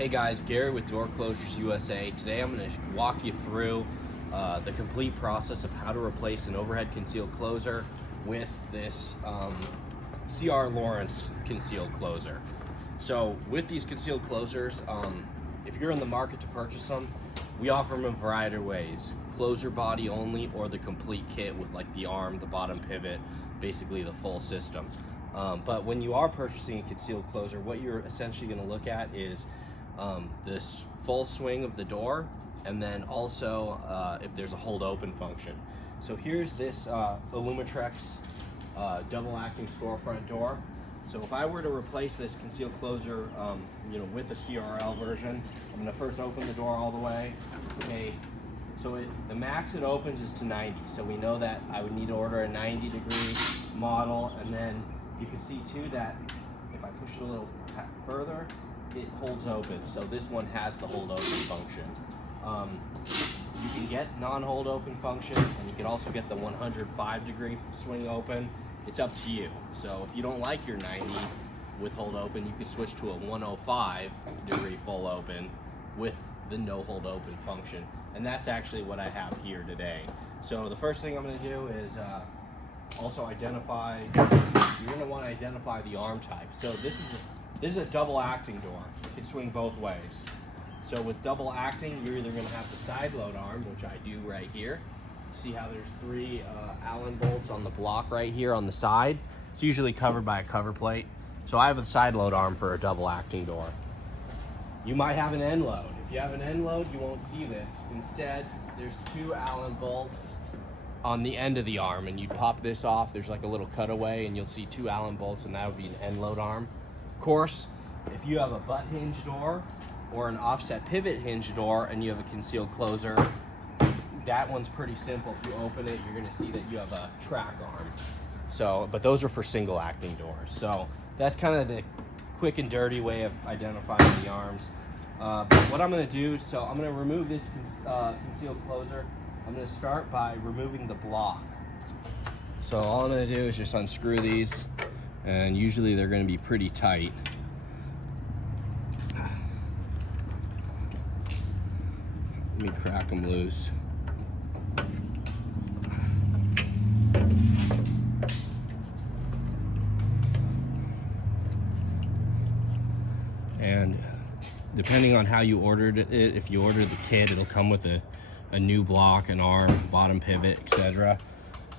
Hey guys, Gary with Door Closers USA. Today I'm going to walk you through the complete process of how to replace an overhead concealed closer with this Laurence concealed closer. So with these concealed closers, if you're in the market to purchase them, we offer them in a variety of ways. Closer body only, or the complete kit with like the arm, the bottom pivot, basically the full system. But when you are purchasing a concealed closer, what you're essentially going to look at is this full swing of the door, and then also if there's a hold open function. So here's this Illumitrex double acting storefront door. So if I were to replace this concealed closer with the CRL version, I'm going to first open the door all the way. Okay, so the max it opens is to 90, so we know that I would need to order a 90-degree model, and then you can see too that if I push it a little further, it holds open. So this one has the hold open function. You can get non-hold open function, and you can also get the 105-degree swing open. It's up to you. So if you don't like your 90 with hold open, you can switch to a 105-degree full open with the no hold open function. And that's actually what I have here today. So the first thing I'm going to do is also identify, you're going to want to identify the arm type. So this is a double acting door. It can swing both ways. So with double acting, you're either going to have the side load arm, which I do right here. See how there's 3 Allen bolts on the block right here on the side. It's usually covered by a cover plate. So I have a side load arm for a double acting door. You might have an end load. If you have an end load, you won't see this. Instead, there's 2 Allen bolts on the end of the arm, and you pop this off. There's like a little cutaway, and you'll see 2 Allen bolts, and that would be an end load arm. Of course, if you have a butt hinge door or an offset pivot hinge door and you have a concealed closer, that one's pretty simple. If you open it, you're going to see that you have a track arm. So, but those are for single acting doors. So that's kind of the quick and dirty way of identifying the arms. But what I'm going to do, so I'm going to remove this concealed closer. I'm going to start by removing the block. So all I'm going to do is just unscrew these, and usually they're going to be pretty tight. Let me crack them loose. And depending on how you ordered it, if you ordered the kit, it'll come with a new block, an arm, bottom pivot, etc.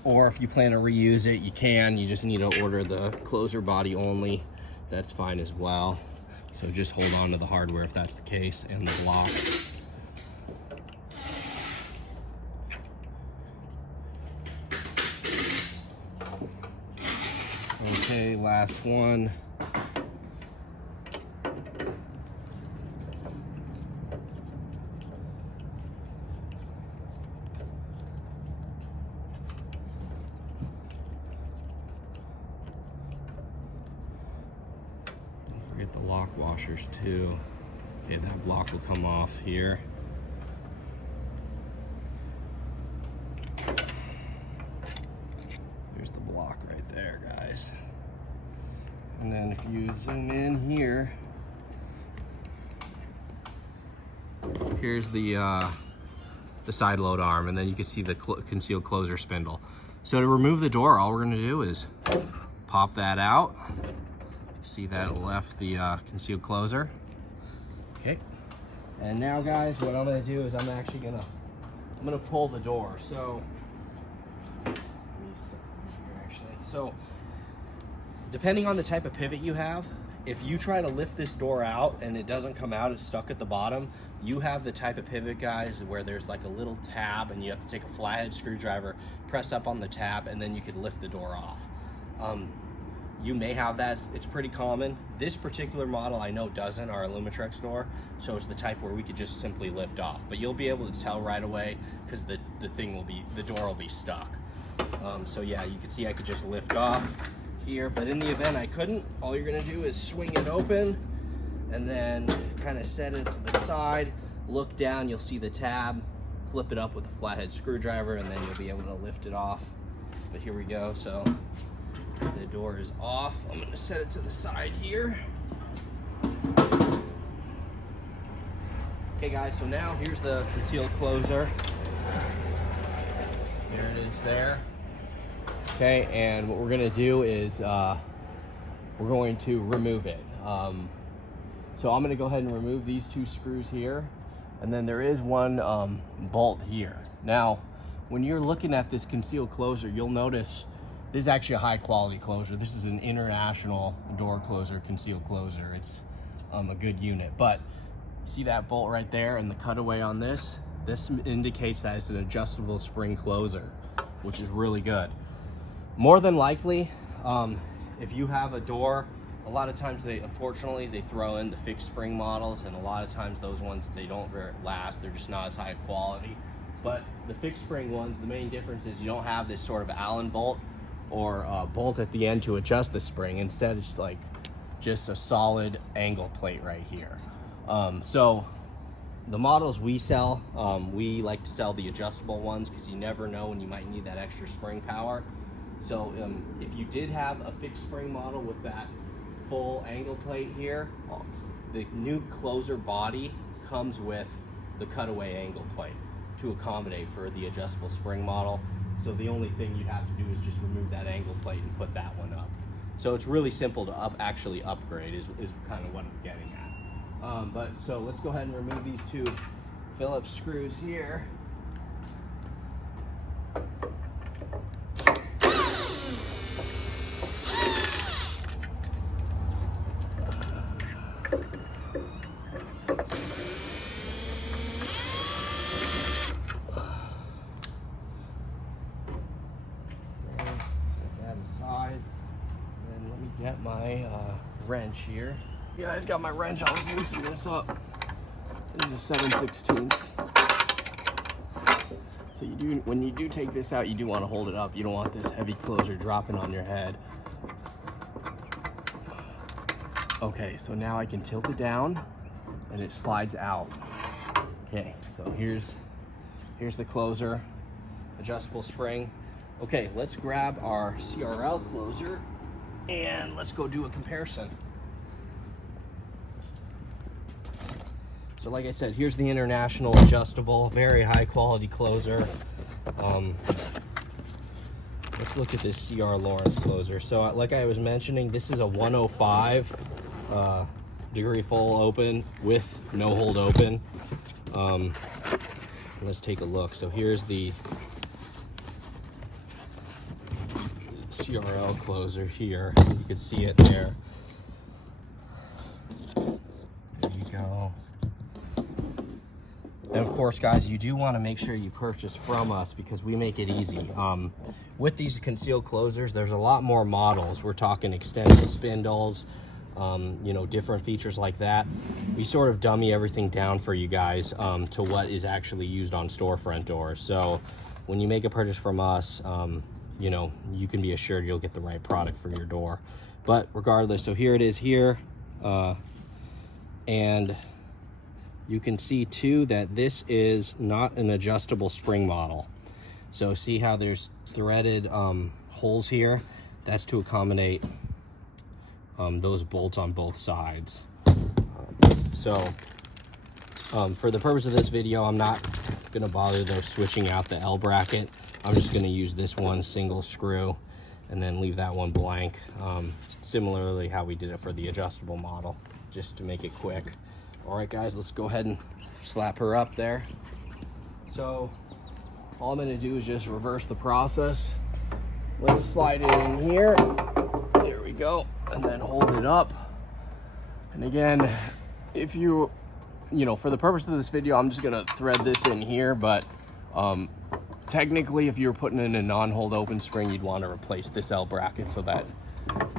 Or if you plan to reuse it, you can. You just need to order the closer body only. That's fine as well. So just hold on to the hardware if that's the case, and the block. Okay, last one. Get the lock washers too. Okay, that block will come off here. There's the block right there, guys. And then if you zoom in here, here's the side load arm, and then you can see the concealed closer spindle. So to remove the door, all we're going to do is pop that out. See that it left the concealed closer. Okay. And now, guys, what I'm going to do is I'm gonna pull the door. So, depending on the type of pivot you have, if you try to lift this door out and it doesn't come out, it's stuck at the bottom, you have the type of pivot, guys, where there's like a little tab and you have to take a flathead screwdriver, press up on the tab, and then you can lift the door off. You may have that. It's pretty common. This particular model I know doesn't, our Illumitrex door, so it's the type where we could just simply lift off. But you'll be able to tell right away because the door will be stuck. So yeah, you can see I could just lift off here, but in the event I couldn't, all you're gonna do is swing it open and then kind of set it to the side, look down, you'll see the tab, flip it up with a flathead screwdriver, and then you'll be able to lift it off. But here we go. So the door is off. I'm going to set it to the side here. Okay guys, so now here's the concealed closer. There it is there. Okay, and what we're gonna do is we're going to remove it. So I'm gonna go ahead and remove these 2 screws here, and then there is one bolt here. Now, when you're looking at this concealed closer, you'll notice this is actually a high quality closer. This is an international door closer, concealed closer. It's a good unit, but see that bolt right there and the cutaway on this? This indicates that it's an adjustable spring closer, which is really good. More than likely, if you have a door, a lot of times unfortunately they throw in the fixed spring models, and a lot of times those ones, they don't last. They're just not as high quality. But the fixed spring ones, the main difference is you don't have this sort of Allen bolt or bolt at the end to adjust the spring. Instead, it's like just a solid angle plate right here. So the models we sell, we like to sell the adjustable ones because you never know when you might need that extra spring power. So if you did have a fixed spring model with that full angle plate here, the new closer body comes with the cutaway angle plate to accommodate for the adjustable spring model. So the only thing you have to do is just remove that angle plate and put that one up. So it's really simple to actually upgrade is kind of what I'm getting at. So let's go ahead and remove these 2 Phillips screws here. Get my wrench here. Yeah, I just got my wrench. I was loosening this up. This is 7/16. So when you do take this out, you do want to hold it up. You don't want this heavy closer dropping on your head. Okay, so now I can tilt it down and it slides out. Okay, so here's the closer, adjustable spring. Okay, let's grab our CRL closer and let's go do a comparison. So like I said, here's the international adjustable, very high quality closer. Let's look at this CR Laurence closer. So like I was mentioning, this is a 105 degree full open with no hold open. Let's take a look. So here's the CRL closer here. You can see it there. There you go. And of course, guys, you do want to make sure you purchase from us because we make it easy. With these concealed closers, there's a lot more models. We're talking extended spindles, you know, different features like that. We sort of dummy everything down for you guys to what is actually used on storefront doors. So when you make a purchase from us, you know, you can be assured you'll get the right product for your door. But regardless, so here it is here. And you can see too that this is not an adjustable spring model. So see how there's threaded holes here? That's to accommodate those bolts on both sides. For the purpose of this video, I'm not gonna bother though switching out the L bracket. I'm just gonna use this one single screw and then leave that one blank. Similarly how we did it for the adjustable model, just to make it quick. All right guys, let's go ahead and slap her up there. So all I'm gonna do is just reverse the process. Let's slide it in here. There we go. And then hold it up. And again, if you know, for the purpose of this video, I'm just gonna thread this in here, but technically if you're putting in a non-hold open spring, you'd want to replace this L bracket so that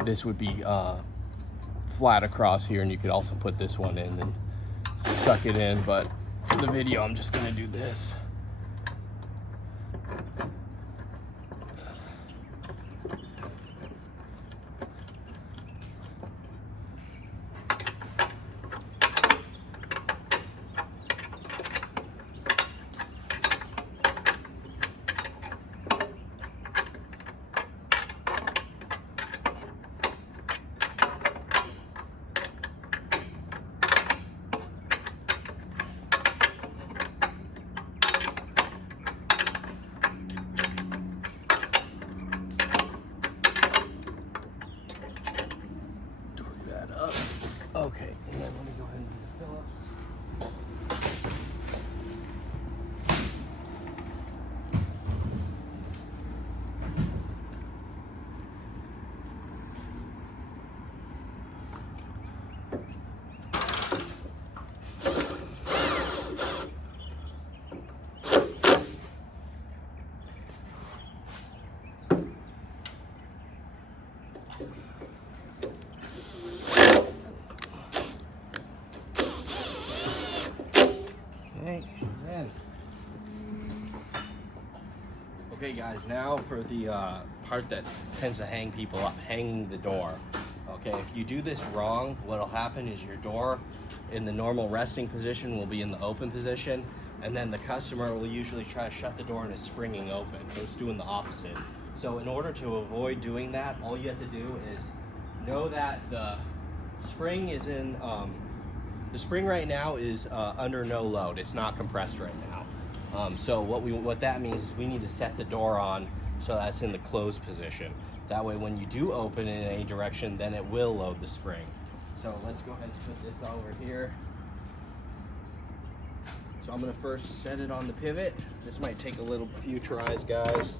this would be flat across here, and you could also put this one in and suck it in. But for the video, I'm just gonna do this. Okay guys, now for the part that tends to hang people up, hanging the door. Okay, if you do this wrong, what'll happen is your door in the normal resting position will be in the open position, and then the customer will usually try to shut the door and it's springing open, so it's doing the opposite. So in order to avoid doing that, all you have to do is know that the spring is in, the spring right now is under no load. It's not compressed right now. So what that means is we need to set the door on so that's in the closed position. That way when you do open in any direction, then it will load the spring. So let's go ahead and put this over here. So I'm gonna first set it on the pivot. This might take a few tries, guys.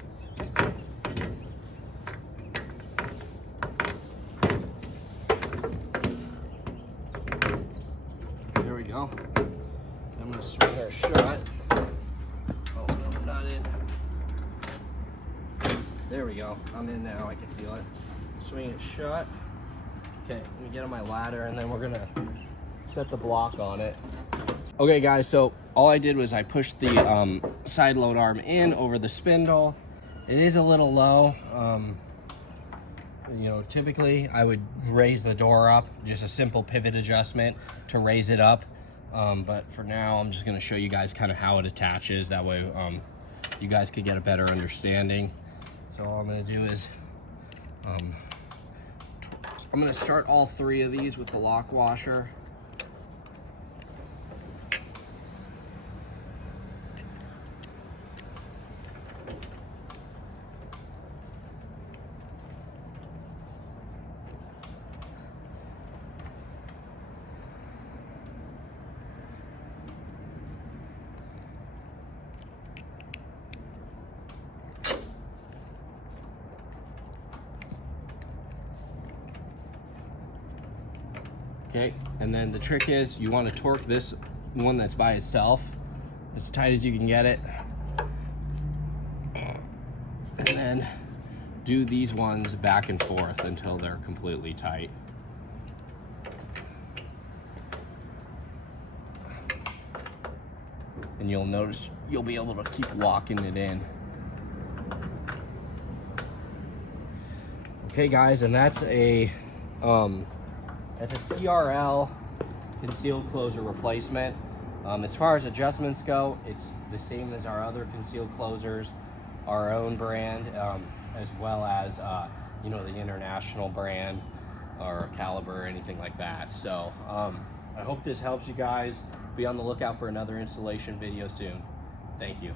There we go. I'm gonna swing her shut. Oh no, not in. There we go. I'm in now. I can feel it. Swing it shut. Okay, let me get on my ladder and then we're gonna set the block on it. Okay guys, so all I did was I pushed the side load arm in over the spindle. It is a little low. You know, typically I would raise the door up, just a simple pivot adjustment to raise it up. But for now, I'm just gonna show you guys kind of how it attaches. That way you guys could get a better understanding. So all I'm gonna do is, I'm gonna start all three of these with the lock washer. Okay, and then the trick is you want to torque this one that's by itself as tight as you can get it, and then do these ones back and forth until they're completely tight. And you'll notice you'll be able to keep locking it in. Okay guys, and that's a CRL concealed closer replacement. As far as adjustments go, it's the same as our other concealed closers, our own brand, as well as you know, the international brand or Caliber or anything like that. So I hope this helps you guys. Be on the lookout for another installation video soon. Thank you.